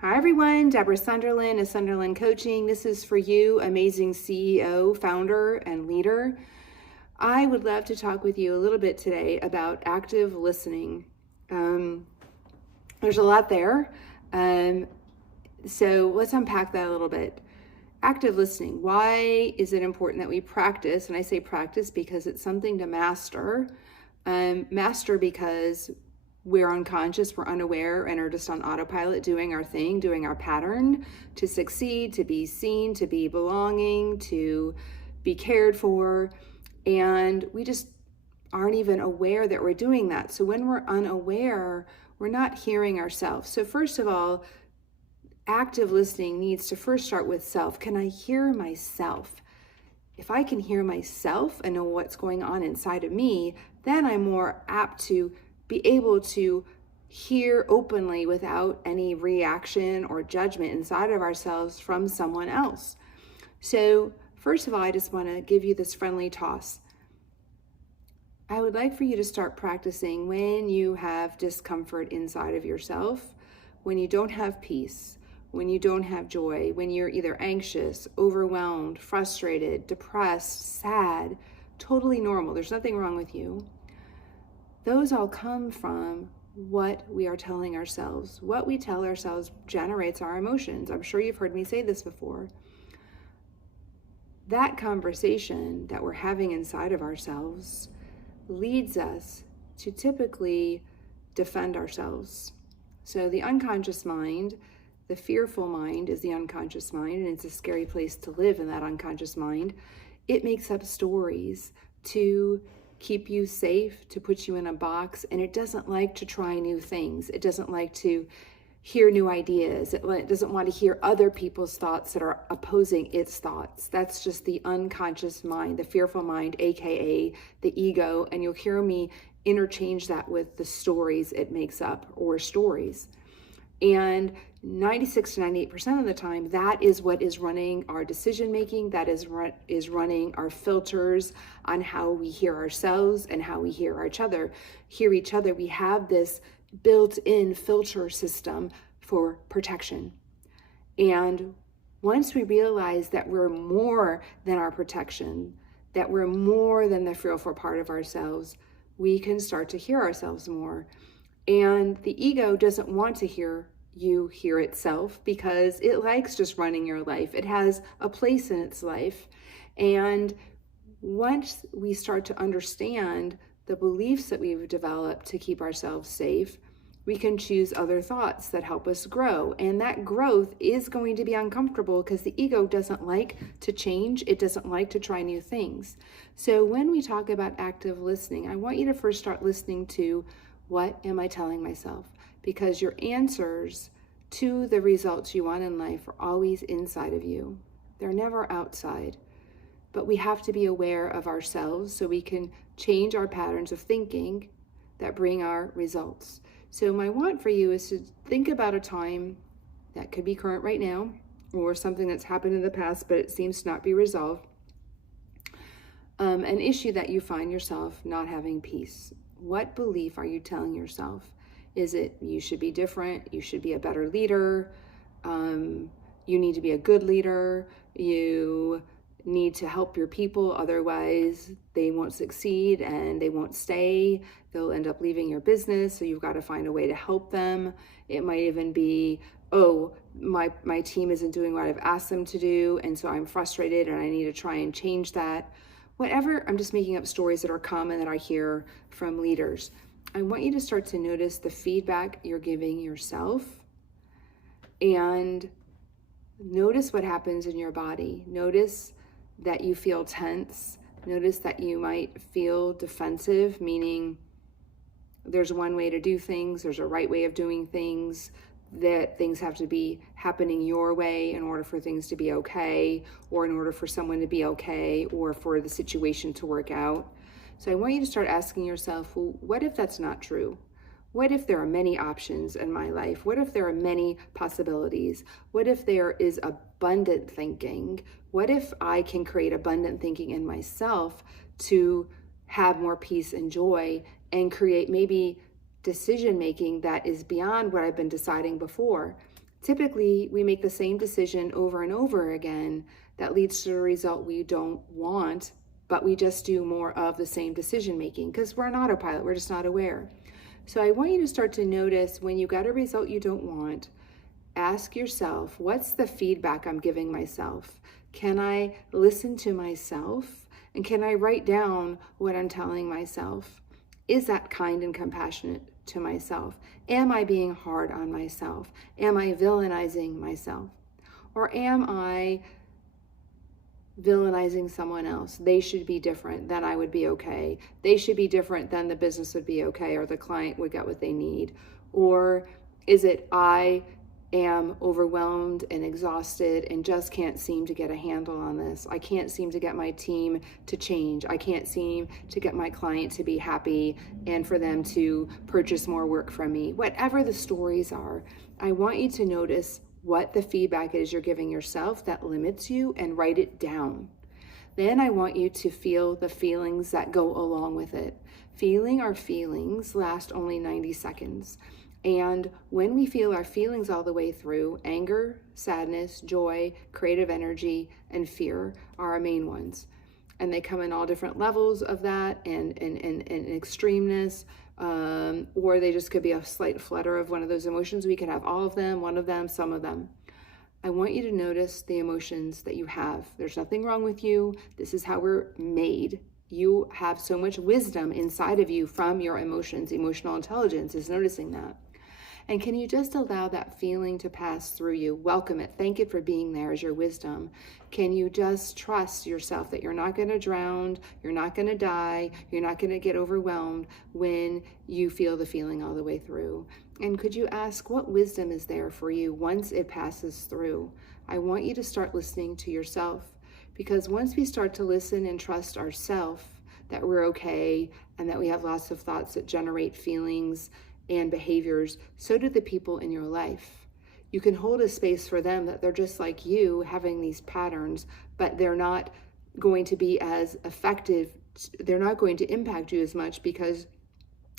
Hi everyone, Debra Sunderland of Sunderland Coaching. This is for you, amazing CEO, founder, and leader. I would love to talk with you a little bit today about active listening. There's a lot there, so let's unpack that a little bit. Active listening, why is it important that we practice? And I say practice because it's something to master. Master because we're unconscious, we're unaware, and are just on autopilot doing our thing, doing our pattern to succeed, to be seen, to be belonging, to be cared for. And we just aren't even aware that we're doing that. So when we're unaware, we're not hearing ourselves. So first of all, active listening needs to first start with self. Can I hear myself? If I can hear myself and know what's going on inside of me, then I'm more apt to be able to hear openly without any reaction or judgment inside of ourselves from someone else. So first of all, I just want to give you this friendly toss. I would like for you to start practicing when you have discomfort inside of yourself, when you don't have peace, when you don't have joy, when you're either anxious, overwhelmed, frustrated, depressed, sad, totally normal. There's nothing wrong with you. Those all come from what we are telling ourselves. What we tell ourselves generates our emotions. I'm sure you've heard me say this before. That conversation that we're having inside of ourselves leads us to typically defend ourselves. So the unconscious mind, the fearful mind is the unconscious mind, and it's a scary place to live in that unconscious mind. It makes up stories to keep you safe, to put you in a box, and it doesn't like to try new things. It doesn't like to hear new ideas. It doesn't want to hear other people's thoughts that are opposing its thoughts. That's just the unconscious mind, the fearful mind, aka the ego, and you'll hear me interchange that with the stories it makes up, or stories. And 96 to 98% of the time, that is what is running our decision making. That is running our filters on how we hear ourselves and how we hear each other. We have this built-in filter system for protection. And once we realize that we're more than our protection, that we're more than the fearful part of ourselves, we can start to hear ourselves more. And the ego doesn't want to hear you hear itself because it likes just running your life. It has a place in its life. And once we start to understand the beliefs that we've developed to keep ourselves safe, we can choose other thoughts that help us grow. And that growth is going to be uncomfortable because the ego doesn't like to change. It doesn't like to try new things. So when we talk about active listening, I want you to first start listening to, what am I telling myself? Because your answers to the results you want in life are always inside of you. They're never outside. But we have to be aware of ourselves so we can change our patterns of thinking that bring our results. So my want for you is to think about a time that could be current right now, or something that's happened in the past but it seems to not be resolved. An issue that you find yourself not having peace. What belief are you telling yourself? Is it you should be different, you should be a better leader, you need to be a good leader, you need to help your people, otherwise they won't succeed and they won't stay, they'll end up leaving your business, so you've got to find a way to help them. It might even be, oh, my team isn't doing what I've asked them to do, and so I'm frustrated and I need to try and change that. Whatever, I'm just making up stories that are common that I hear from leaders. I want you to start to notice the feedback you're giving yourself and notice what happens in your body. Notice that you feel tense. Notice that you might feel defensive, meaning there's one way to do things, there's a right way of doing things, that things have to be happening your way in order for things to be okay, or in order for someone to be okay, or for the situation to work out. So I want you to start asking yourself, well, what if that's not true? What if there are many options in my life? What if there are many possibilities? What if there is abundant thinking? What if I can create abundant thinking in myself to have more peace and joy and create maybe decision making that is beyond what I've been deciding before? Typically, we make the same decision over and over again that leads to a result we don't want, but we just do more of the same decision making because we're an autopilot, we're just not aware. So I want you to start to notice when you get a result you don't want, ask yourself, what's the feedback I'm giving myself? Can I listen to myself? And can I write down what I'm telling myself? Is that kind and compassionate to myself? Am I being hard on myself? Am I villainizing myself? Or am I villainizing someone else? They should be different, then I would be okay. They should be different, then the business would be okay, or the client would get what they need. Or is it I am overwhelmed and exhausted and just can't seem to get a handle on this? I can't seem to get my team to change. I can't seem to get my client to be happy and for them to purchase more work from me. Whatever the stories are, I want you to notice what the feedback is you're giving yourself that limits you and write it down. Then I want you to feel the feelings that go along with it. Feeling our feelings last only 90 seconds. And when we feel our feelings all the way through, anger, sadness, joy, creative energy, and fear are our main ones. And they come in all different levels of that and extremeness, or they just could be a slight flutter of one of those emotions. We could have all of them, one of them, some of them. I want you to notice the emotions that you have. There's nothing wrong with you. This is how we're made. You have so much wisdom inside of you from your emotions. Emotional intelligence is noticing that. And can you just allow that feeling to pass through you? Welcome it. Thank it for being there as your wisdom. Can you just trust yourself that you're not going to drown, you're not going to die, you're not going to get overwhelmed when you feel the feeling all the way through? And could you ask what wisdom is there for you once it passes through? I want you to start listening to yourself, because once we start to listen and trust ourselves that we're okay and that we have lots of thoughts that generate feelings and behaviors, so do the people in your life. You can hold a space for them that they're just like you, having these patterns, but they're not going to be as effective. They're not going to impact you as much because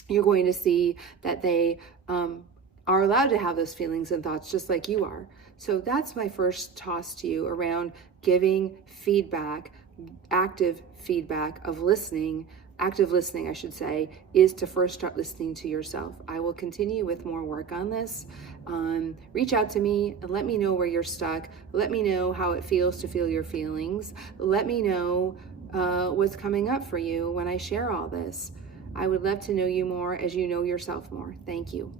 you're going to see that they are allowed to have those feelings and thoughts just like you are. So that's my first toss to you around giving feedback, active feedback of listening. Active listening, I should say, is to first start listening to yourself. I will continue with more work on this. Reach out to me and let me know where you're stuck. Let me know how it feels to feel your feelings. Let me know what's coming up for you when I share all this. I would love to know you more as you know yourself more. Thank you.